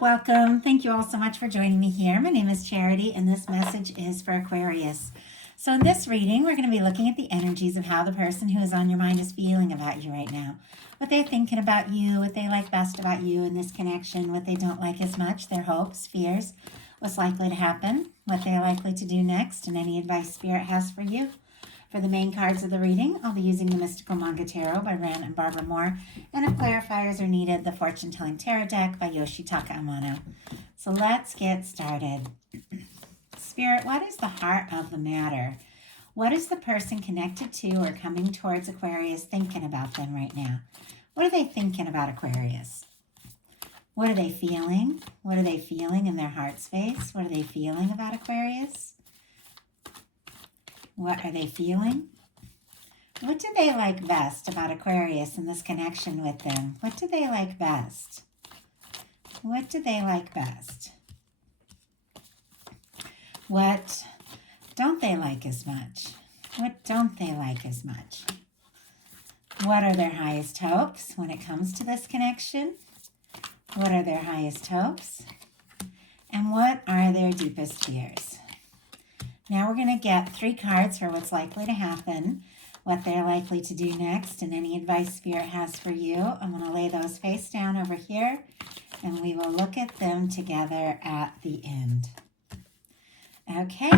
welcome. Thank you all so much for joining me here. My name is Charity, and this message is for Aquarius. So in this reading, we're going to be looking at the energies of how the person who is on your mind is feeling about you right now. What they're thinking about you, what they like best about you in this connection, what they don't like as much, their hopes, fears, what's likely to happen, what they're likely to do next, and any advice Spirit has for you. For the main cards of the reading, I'll be using the Mystical Manga Tarot by Ran and Barbara Moore, and if clarifiers are needed, the Fortune Telling Tarot Deck by Yoshitaka Amano. So let's get started. Spirit, what is the heart of the matter? What is the person connected to or coming towards Aquarius thinking about them right now? What are they thinking about Aquarius? What are they feeling? What are they feeling in their heart space? What are they feeling about Aquarius? What are they feeling? What do they like best about Aquarius and this connection with them? What do they like best? What do they like best? What don't they like as much? What don't they like as much? What are their highest hopes when it comes to this connection? What are their highest hopes? And what are their deepest fears? Now we're going to get 3 cards for what's likely to happen, what they're likely to do next, and any advice Spirit has for you. I'm going to lay those face down over here, and we will look at them together at the end. Okay.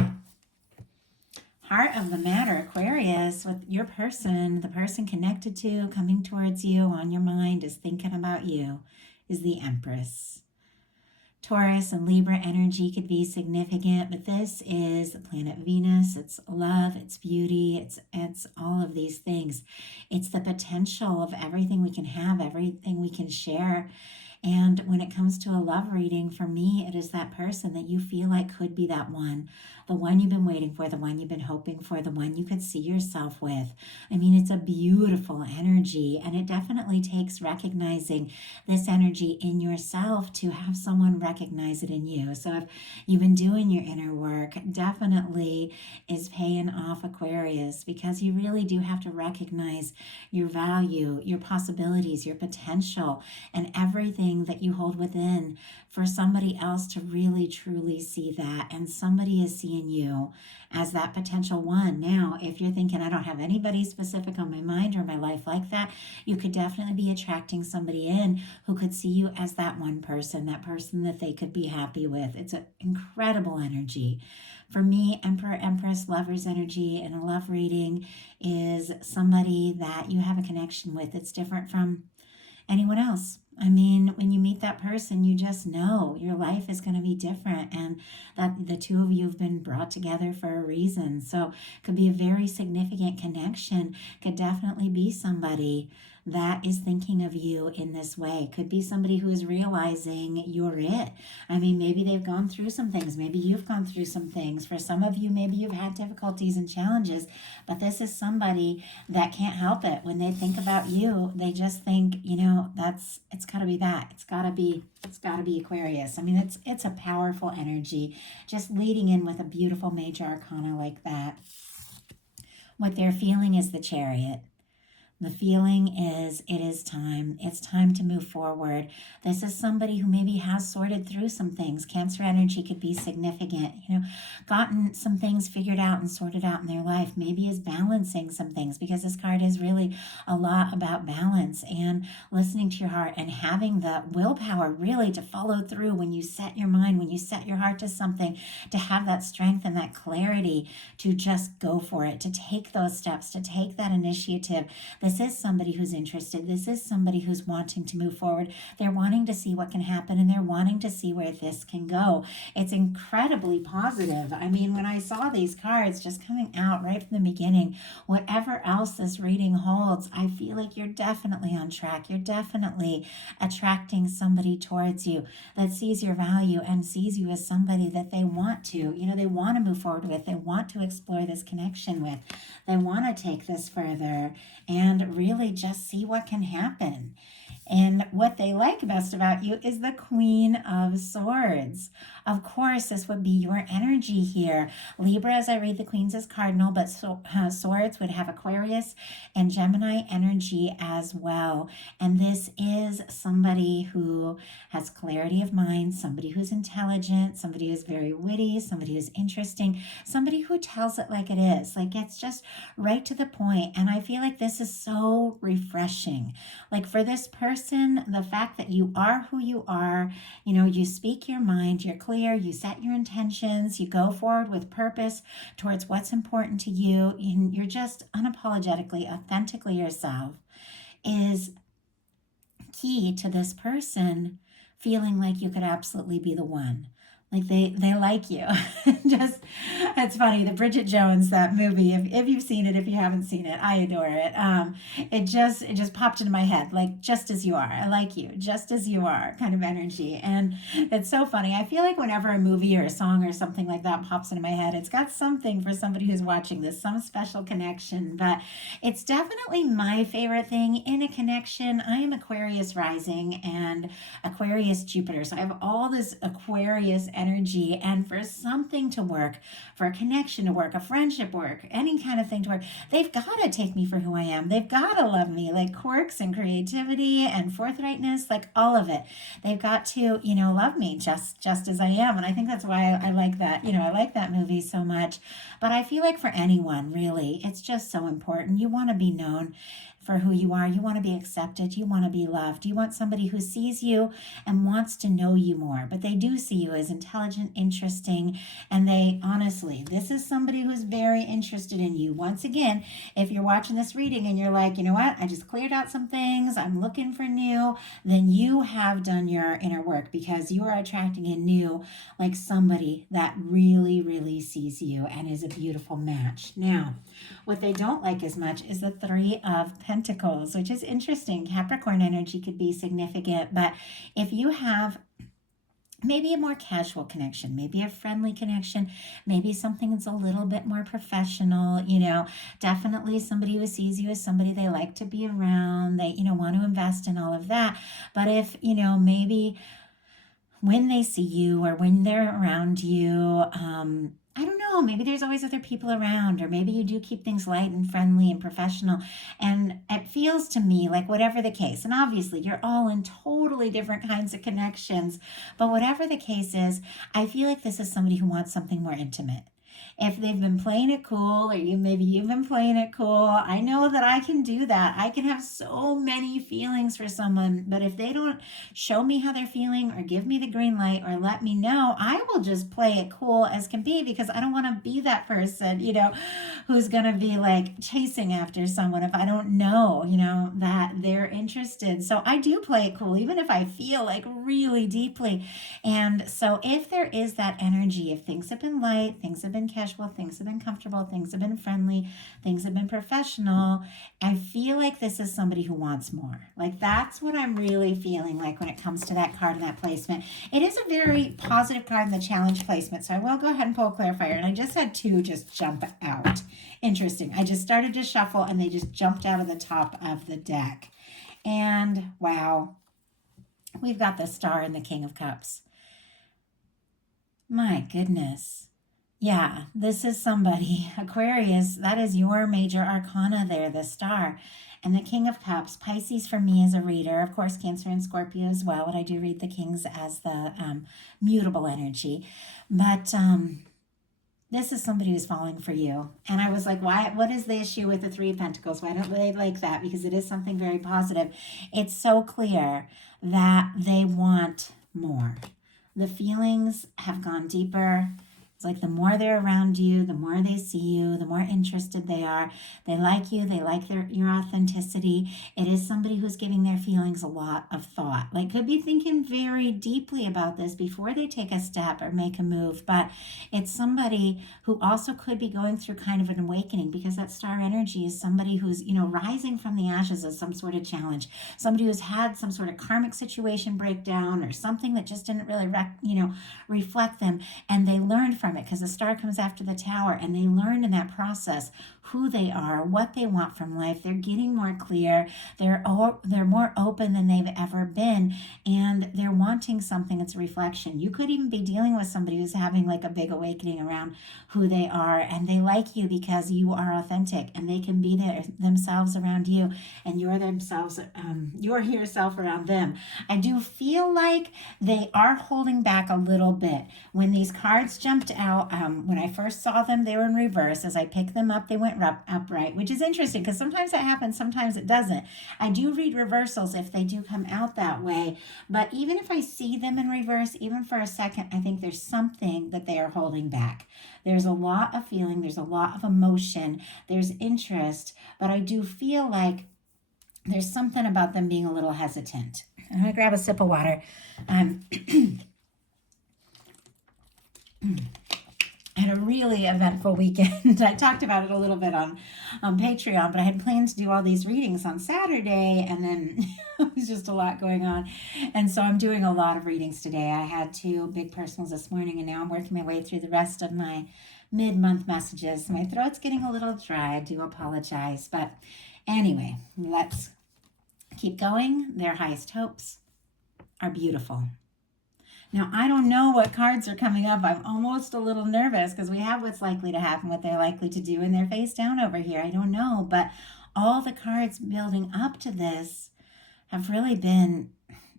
Heart of the matter, Aquarius, with your person, the person connected to, coming towards you, on your mind, is thinking about you, is the Empress. Taurus and Libra energy could be significant, but this is the planet Venus. It's love, it's beauty, it's all of these things. It's the potential of everything we can have, everything we can share. And when it comes to a love reading, for me, it is that person that you feel like could be that one, the one you've been waiting for, the one you've been hoping for, the one you could see yourself with. I mean, it's a beautiful energy, and it definitely takes recognizing this energy in yourself to have someone recognize it in you. So if you've been doing your inner work, definitely is paying off, Aquarius, because you really do have to recognize your value, your possibilities, your potential, and everything that you hold within for somebody else to really truly see that, and somebody is seeing you as that potential one. Now, if you're thinking, I don't have anybody specific on my mind or my life like that, you could definitely be attracting somebody in who could see you as that one person, that person that they could be happy with. It's an incredible energy. For me, Emperor, Empress, Lover's energy in a love reading is somebody that you have a connection with. It's different from anyone else. I mean, when you meet that person, you just know your life is going to be different, and that the two of you have been brought together for a reason. So it could be a very significant connection. Could definitely be somebody that is thinking of you in this way. Could be somebody who is realizing you're it. I mean, maybe they've gone through some things. Maybe you've gone through some things. For some of you, maybe you've had difficulties and challenges, but this is somebody that can't help it. When they think about you, they just think, you know, it's got to be that. It's got to be Aquarius. I mean, it's a powerful energy, just leading in with a beautiful major arcana like that. What they're feeling is the Chariot. The feeling is it is time. It's time to move forward. This is somebody who maybe has sorted through some things. Cancer energy could be significant, gotten some things figured out and sorted out in their life. Maybe is balancing some things, because this card is really a lot about balance and listening to your heart and having the willpower really to follow through when you set your mind, when you set your heart to something, to have that strength and that clarity to just go for it, to take those steps, to take that initiative. This is somebody who's interested. This is somebody who's wanting to move forward. They're wanting to see what can happen, and they're wanting to see where this can go. It's incredibly positive. I mean, when I saw these cards just coming out right from the beginning, whatever else this reading holds, I feel like you're definitely on track. You're definitely attracting somebody towards you that sees your value and sees you as somebody that they want to, they want to move forward with. They want to explore this connection with. They want to take this further and really just see what can happen. And what they like best about you is the Queen of Swords. Of course, this would be your energy here. Libra, as I read the Queens, as cardinal, but Swords would have Aquarius and Gemini energy as well. And this is somebody who has clarity of mind, somebody who's intelligent, somebody who's very witty, somebody who's interesting, somebody who tells it like it is. Like, it's just right to the point. And I feel like this is so refreshing. Like, for this person, the fact that you are who you are, you know, you speak your mind, you're clear, you set your intentions, you go forward with purpose towards what's important to you, and you're just unapologetically, authentically yourself, is key to this person feeling like you could absolutely be the one. Like, they like you. Just, it's funny, the Bridget Jones, that movie, if you've seen it, if you haven't seen it, I adore it. It just popped into my head, like, just as you are. I like you, just as you are, kind of energy. And it's so funny. I feel like whenever a movie or a song or something like that pops into my head, it's got something for somebody who's watching this, some special connection. But it's definitely my favorite thing in a connection. I am Aquarius rising and Aquarius Jupiter. So I have all this Aquarius energy, and for something to work, for a connection to work, a friendship work, any kind of thing to work, they've got to take me for who I am. They've got to love me, like quirks and creativity and forthrightness, like all of it. They've got to, you know, love me just as I am. And I think that's why I like that, you know, I like that movie so much. But I feel like for anyone, really, it's just so important. You want to be known for who you are. You want to be accepted. You want to be loved. You want somebody who sees you and wants to know you more. But they do see you as intelligent, interesting, and they honestly, this is somebody who's very interested in you. Once again, if you're watching this reading and you're like, you know what, I just cleared out some things, I'm looking for new, then you have done your inner work, because you are attracting in new, like somebody that really, really sees you and is a beautiful match. Now, what they don't like as much is the Three of Pentacles, which is interesting. Capricorn energy could be significant, but if you have maybe a more casual connection, maybe a friendly connection, maybe something that's a little bit more professional, you know, definitely somebody who sees you as somebody they like to be around, they, you know, want to invest in all of that. But if, you know, maybe when they see you or when they're around you, I don't know, maybe there's always other people around, or maybe you do keep things light and friendly and professional. And it feels to me like, whatever the case, and obviously you're all in totally different kinds of connections, but whatever the case is, I feel like this is somebody who wants something more intimate. If they've been playing it cool, or maybe you've been playing it cool, I know that I can do that. I can have so many feelings for someone, but if they don't show me how they're feeling or give me the green light or let me know, I will just play it cool as can be, because I don't want to be that person, you know, who's going to be like chasing after someone if I don't know, you know, that they're interested. So I do play it cool, even if I feel like really deeply. And so if there is that energy, if things have been light, things have been casual, things have been comfortable, things have been friendly, things have been professional, I feel like this is somebody who wants more. Like, that's what I'm really feeling like when it comes to that card and that placement. It is a very positive card in the challenge placement, so I will go ahead and pull a clarifier. And I just had two just jump out. Interesting. I just started to shuffle and they just jumped out of the top of the deck. And wow, we've got the Star and the King of Cups. My goodness. Yeah, this is somebody, Aquarius, that is your major arcana there, the Star. And the King of Cups, Pisces for me as a reader, of course, Cancer and Scorpio as well, but I do read the Kings as the mutable energy. But this is somebody who's falling for you. And I was like, why? What is the issue with the Three of Pentacles? Why don't they like that? Because it is something very positive. It's so clear that they want more. The feelings have gone deeper. It's like the more they're around you, the more they see you, the more interested they are. They like you. They like your authenticity. It is somebody who's giving their feelings a lot of thought. Like, could be thinking very deeply about this before they take a step or make a move. But it's somebody who also could be going through kind of an awakening, because that Star energy is somebody who's, you know, rising from the ashes of some sort of challenge. Somebody who's had some sort of karmic situation breakdown or something that just didn't really, reflect them. And they learned from it, because the Star comes after the Tower, and they learned in that process who they are, what they want from life. They're getting more clear. They're more open than they've ever been, and they're wanting something. It's a reflection. You could even be dealing with somebody who's having like a big awakening around who they are, and they like you because you are authentic, and they can be themselves around you, and you're yourself around them. I do feel like they are holding back a little bit. When these cards jumped out, when I first saw them, they were in reverse. As I picked them up, they went upright, which is interesting because sometimes that happens, sometimes it doesn't. I do read reversals if they do come out that way, but even if I see them in reverse, even for a second, I think there's something that they are holding back. There's a lot of feeling, there's a lot of emotion, there's interest, but I do feel like there's something about them being a little hesitant. I'm going to grab a sip of water. I had a really eventful weekend. I talked about it a little bit on Patreon, but I had planned to do all these readings on Saturday, and then it was just a lot going on. And so I'm doing a lot of readings today. I had 2 big personals this morning, and now I'm working my way through the rest of my mid-month messages. My throat's getting a little dry. I do apologize. But anyway, let's keep going. Their highest hopes are beautiful. Now, I don't know what cards are coming up. I'm almost a little nervous because we have what's likely to happen, what they're likely to do, and they're face down over here. I don't know, but all the cards building up to this have really been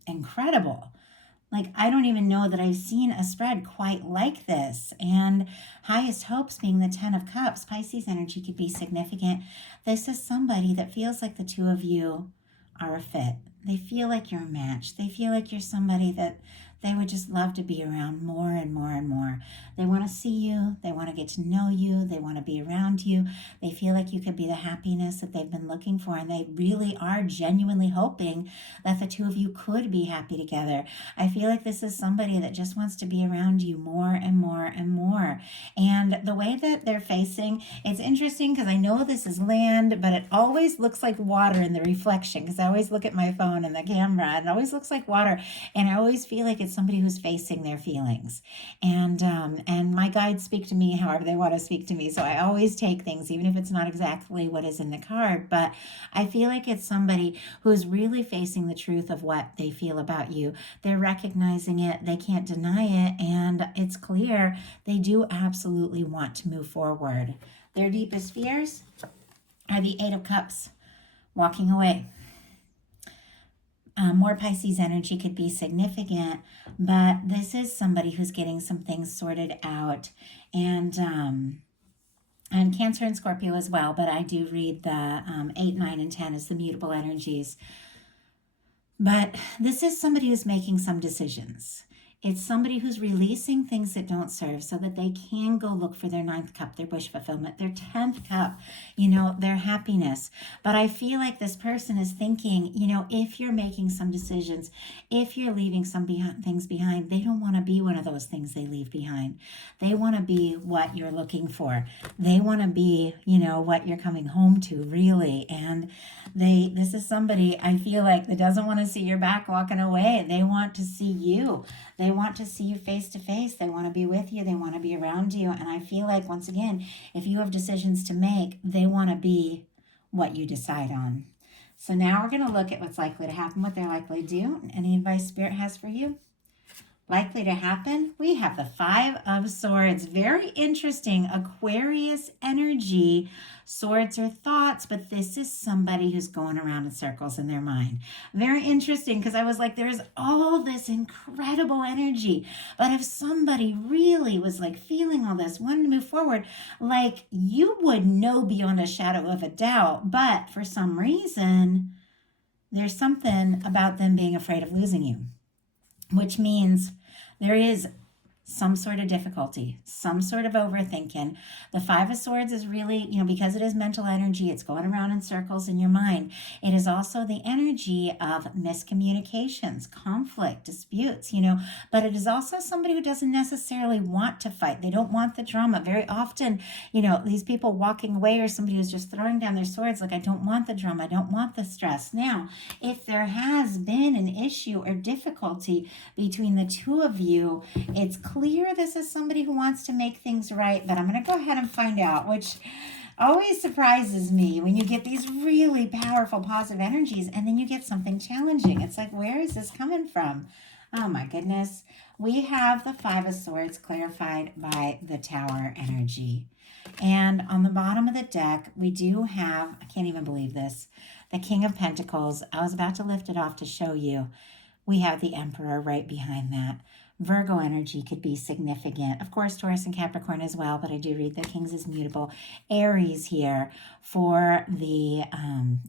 incredible. Like, I don't even know that I've seen a spread quite like this. And highest hopes being the 10 of Cups, Pisces energy could be significant. This is somebody that feels like the two of you are a fit. They feel like you're a match. They feel like you're somebody that they would just love to be around more and more and more. They want to see you. They want to get to know you. They want to be around you. They feel like you could be the happiness that they've been looking for. And they really are genuinely hoping that the two of you could be happy together. I feel like this is somebody that just wants to be around you more and more and more. And the way that they're facing, it's interesting because I know this is land, but it always looks like water in the reflection, because I always look at my phone and the camera and it always looks like water. And I always feel like it's somebody who's facing their feelings. And my guides speak to me however they want to speak to me. So I always take things, even if it's not exactly what is in the card. But I feel like it's somebody who's really facing the truth of what they feel about you. They're recognizing it. They can't deny it. And it's clear they do absolutely want to move forward. Their deepest fears are the 8 of Cups, walking away. More Pisces energy could be significant, but this is somebody who's getting some things sorted out, and Cancer and Scorpio as well, but I do read the 8, 9, and 10 as the mutable energies. But this is somebody who's making some decisions. It's somebody who's releasing things that don't serve so that they can go look for their 9th cup, their wish fulfillment, their 10th cup, their happiness. But I feel like this person is thinking, if you're making some decisions, if you're leaving some things behind, they don't want to be one of those things they leave behind. They want to be what you're looking for. They want to be, what you're coming home to, really. And this is somebody, I feel like, that doesn't want to see your back walking away. They want to see you. They want to see you face to face. They want to be with you. They want to be around you. And I feel like, once again, if you have decisions to make, they want to be what you decide on. So now we're going to look at what's likely to happen, what they're likely to do. Any advice Spirit has for you? Likely to happen, we have the 5 of Swords. Very interesting. Aquarius energy. Swords are thoughts, but this is somebody who's going around in circles in their mind. Very interesting, because I was like, there's all this incredible energy. But if somebody really was like feeling all this, wanting to move forward, like you would know beyond a shadow of a doubt, but for some reason, there's something about them being afraid of losing you, which means there is some sort of difficulty, some sort of overthinking. The 5 of Swords is really, because it is mental energy, it's going around in circles in your mind. It is also the energy of miscommunications, conflict, disputes, but it is also somebody who doesn't necessarily want to fight. They don't want the drama. Very often, these people walking away, or somebody who's just throwing down their swords, like, I don't want the drama, I don't want the stress. Now, if there has been an issue or difficulty between the two of you, it's clear this is somebody who wants to make things right, but I'm going to go ahead and find out, which Always surprises me when you get these really powerful positive energies and then you get something challenging. It's like, where is this coming from? Oh my goodness. We have the Five of Swords clarified by the Tower energy. And on the bottom of the deck, we do have, I can't even believe this, the King of Pentacles. I was about to lift it off to show you. We have the Emperor right behind that. Virgo energy could be significant. Of course, Taurus and Capricorn as well, but I do read the Kings is mutable. Aries here for the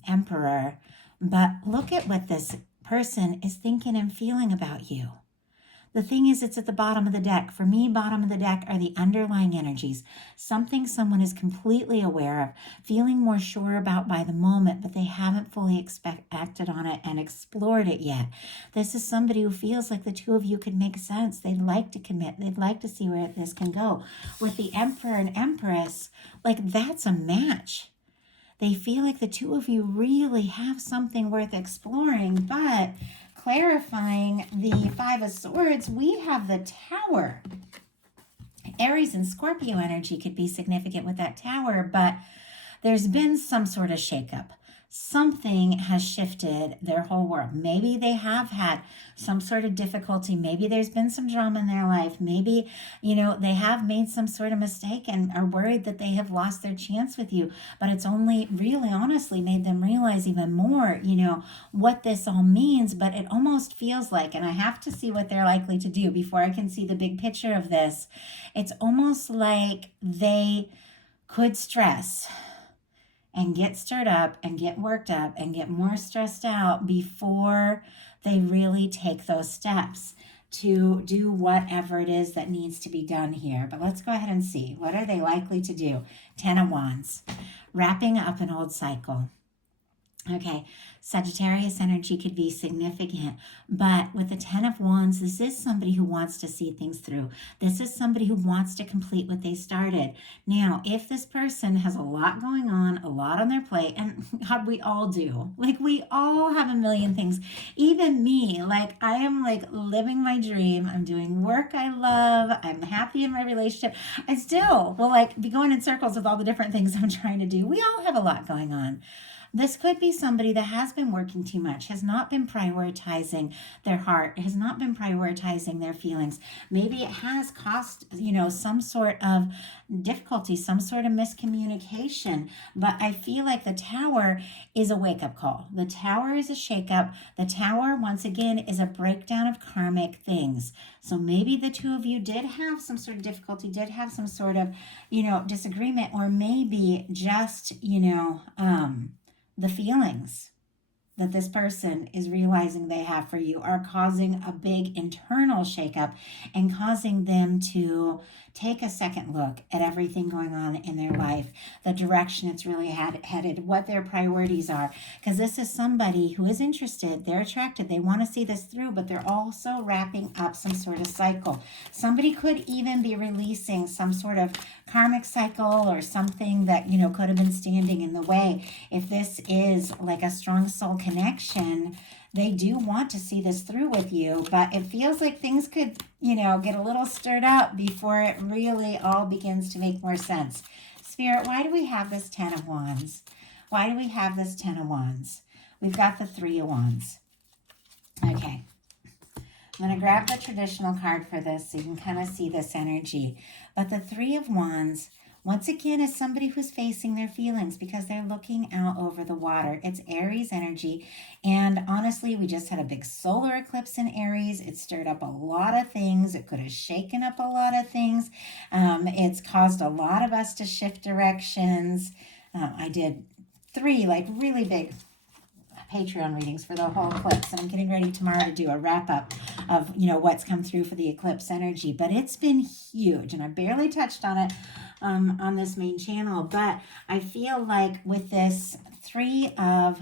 Emperor. But look at what this person is thinking and feeling about you. The thing is, it's at the bottom of the deck. For me, bottom of the deck are the underlying energies. Something someone is completely aware of, feeling more sure about by the moment, but they haven't fully acted on it and explored it yet. This is somebody who feels like the two of you could make sense. They'd like to commit. They'd like to see where this can go. With the Emperor and Empress, like that's a match. They feel like the two of you really have something worth exploring, but clarifying the Five of Swords, we have the Tower. Aries and Scorpio energy could be significant with that Tower, but there's been some sort of shakeup. Something has shifted their whole world. Maybe they have had some sort of difficulty. Maybe there's been some drama in their life. Maybe, they have made some sort of mistake and are worried that they have lost their chance with you. But it's only really honestly made them realize even more, what this all means. But it almost feels like, and I have to see what they're likely to do before I can see the big picture of this. It's almost like they could stress and get stirred up and get worked up and get more stressed out before they really take those steps to do whatever it is that needs to be done here. But let's go ahead and see. What are they likely to do? 10 of Wands, wrapping up an old cycle. Okay, Sagittarius energy could be significant, but with the 10 of Wands, this is somebody who wants to see things through. This is somebody who wants to complete what they started. Now, if this person has a lot going on, a lot on their plate, and God, we all do. Like, we all have a million things. Even me, like, I am like living my dream. I'm doing work I love. I'm happy in my relationship. I still will like be going in circles with all the different things I'm trying to do. We all have a lot going on. This could be somebody that has been working too much, has not been prioritizing their heart, has not been prioritizing their feelings. Maybe it has cost, some sort of difficulty, some sort of miscommunication. But I feel like the Tower is a wake-up call. The Tower is a shake-up. The Tower, once again, is a breakdown of karmic things. So maybe the two of you did have some sort of difficulty, did have some sort of, disagreement, or maybe just, the feelings that this person is realizing they have for you are causing a big internal shakeup and causing them to take a second look at everything going on in their life, the direction it's really headed, what their priorities are. Because this is somebody who is interested, they're attracted, they want to see this through, but they're also wrapping up some sort of cycle. Somebody could even be releasing some sort of karmic cycle or something that, could have been standing in the way. If this is like a strong soul connection, they do want to see this through with you, but it feels like things could, get a little stirred up before it really all begins to make more sense. Spirit, why do we have this 10 of Wands? Why do we have this 10 of Wands? We've got the 3 of Wands. Okay. I'm going to grab the traditional card for this so you can kind of see this energy. But the 3 of Wands, once again, is somebody who's facing their feelings because they're looking out over the water. It's Aries energy. And honestly, we just had a big solar eclipse in Aries. It stirred up a lot of things. It could have shaken up a lot of things. It's caused a lot of us to shift directions. I did 3 really big Patreon readings for the whole eclipse, and I'm getting ready tomorrow to do a wrap-up of what's come through for the eclipse energy. But it's been huge, and I barely touched on it on this main channel. But I feel like with this three of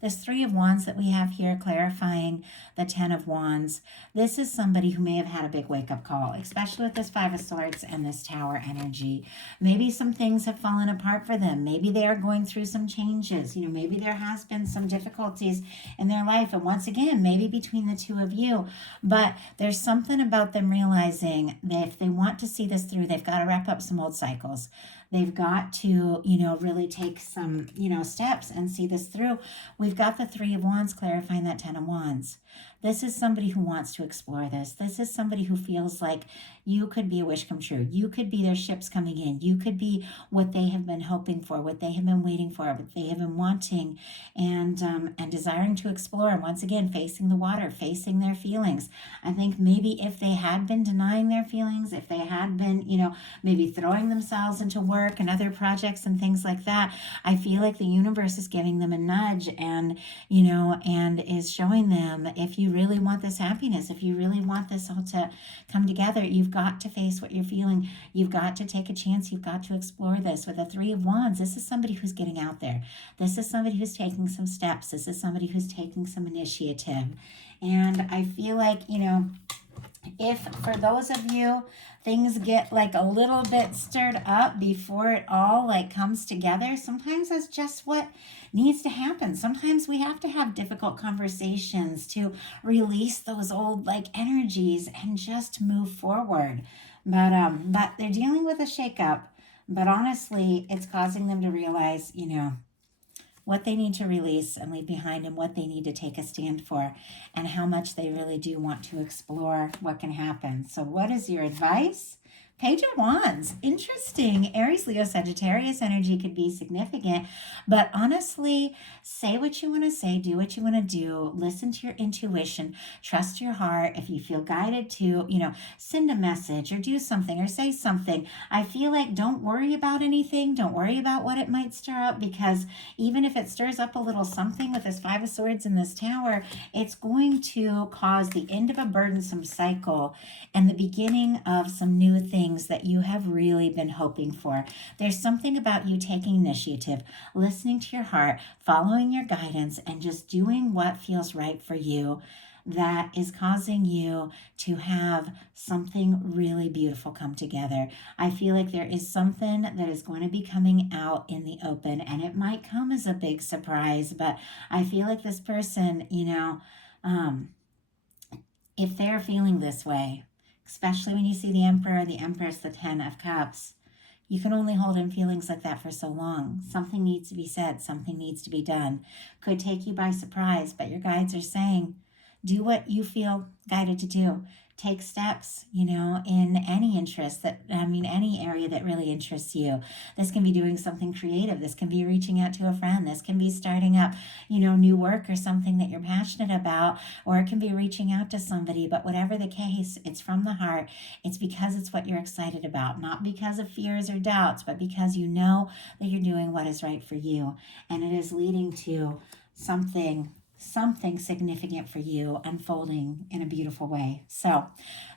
Wands that we have here, clarifying the 10 of Wands, this is somebody who may have had a big wake-up call, especially with this 5 of Swords and this Tower energy. Maybe some things have fallen apart for them. Maybe they are going through some changes. Maybe there has been some difficulties in their life. And once again, maybe between the two of you. But there's something about them realizing that if they want to see this through, they've got to wrap up some old cycles. They've got to, really take some, steps and see this through. We've got the Three of Wands clarifying that Ten of Wands. This is somebody who wants to explore this. This is somebody who feels like you could be a wish come true. You could be their ships coming in. You could be what they have been hoping for, what they have been waiting for, what they have been wanting and desiring to explore. And once again, facing the water, facing their feelings. I think maybe if they had been denying their feelings, if they had been, maybe throwing themselves into work and other projects and things like that, I feel like the universe is giving them a nudge and is showing them, if you really want this happiness, if you really want this all to come together, you've got to face what you're feeling. You've got to take a chance. You've got to explore this. With the Three of Wands, this is somebody who's getting out there. This is somebody who's taking some steps. This is somebody who's taking some initiative. And I feel like, if for those of you things get like a little bit stirred up before it all like comes together, sometimes that's just what needs to happen. Sometimes we have to have difficult conversations to release those old like energies and just move forward. But they're dealing with a shakeup. But honestly, it's causing them to realize, what they need to release and leave behind and what they need to take a stand for and how much they really do want to explore what can happen. So what is your advice? Page of Wands. Interesting. Aries, Leo, Sagittarius energy could be significant, but honestly, say what you want to say, do what you want to do, listen to your intuition, trust your heart. If you feel guided to, send a message or do something or say something, I feel like don't worry about anything. Don't worry about what it might stir up, because even if it stirs up a little something with this Five of Swords in this Tower, it's going to cause the end of a burdensome cycle and the beginning of some new things that you have really been hoping for. There's something about you taking initiative, listening to your heart, following your guidance, and just doing what feels right for you that is causing you to have something really beautiful come together. I feel like there is something that is going to be coming out in the open, and it might come as a big surprise, but I feel like this person, if they're feeling this way, especially when you see the Emperor, the Empress, the Ten of Cups, you can only hold in feelings like that for so long. Something needs to be said. Something needs to be done. Could take you by surprise, but your guides are saying, do what you feel guided to do. Take steps, in any interest any area that really interests you. This can be doing something creative. This can be reaching out to a friend. This can be starting up, new work or something that you're passionate about, or it can be reaching out to somebody. But whatever the case, it's from the heart. It's because it's what you're excited about, not because of fears or doubts, but because you know that you're doing what is right for you. And it is leading to something significant for you unfolding in a beautiful way. So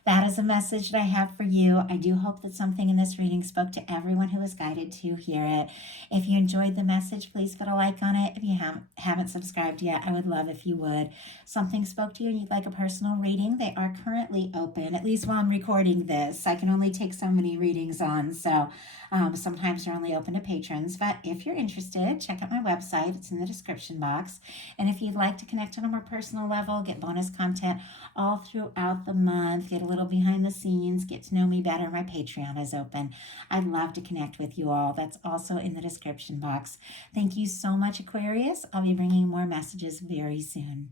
that is a message that I have for you. I do hope that something in this reading spoke to everyone who was guided to hear it. If you enjoyed the message, please put a like on it. If you haven't subscribed yet, I would love if you would. Something spoke to you and you'd like a personal reading, they are currently open, at least while I'm recording this. I can only take so many readings on, so sometimes they're only open to patrons. But if you're interested, check out my website. It's in the description box. And if you'd like to connect on a more personal level, get bonus content all throughout the month, get a little behind the scenes, get to know me better, my Patreon is open. I'd love to connect with you all. That's also in the description box. Thank you so much, Aquarius. I'll be bringing more messages very soon.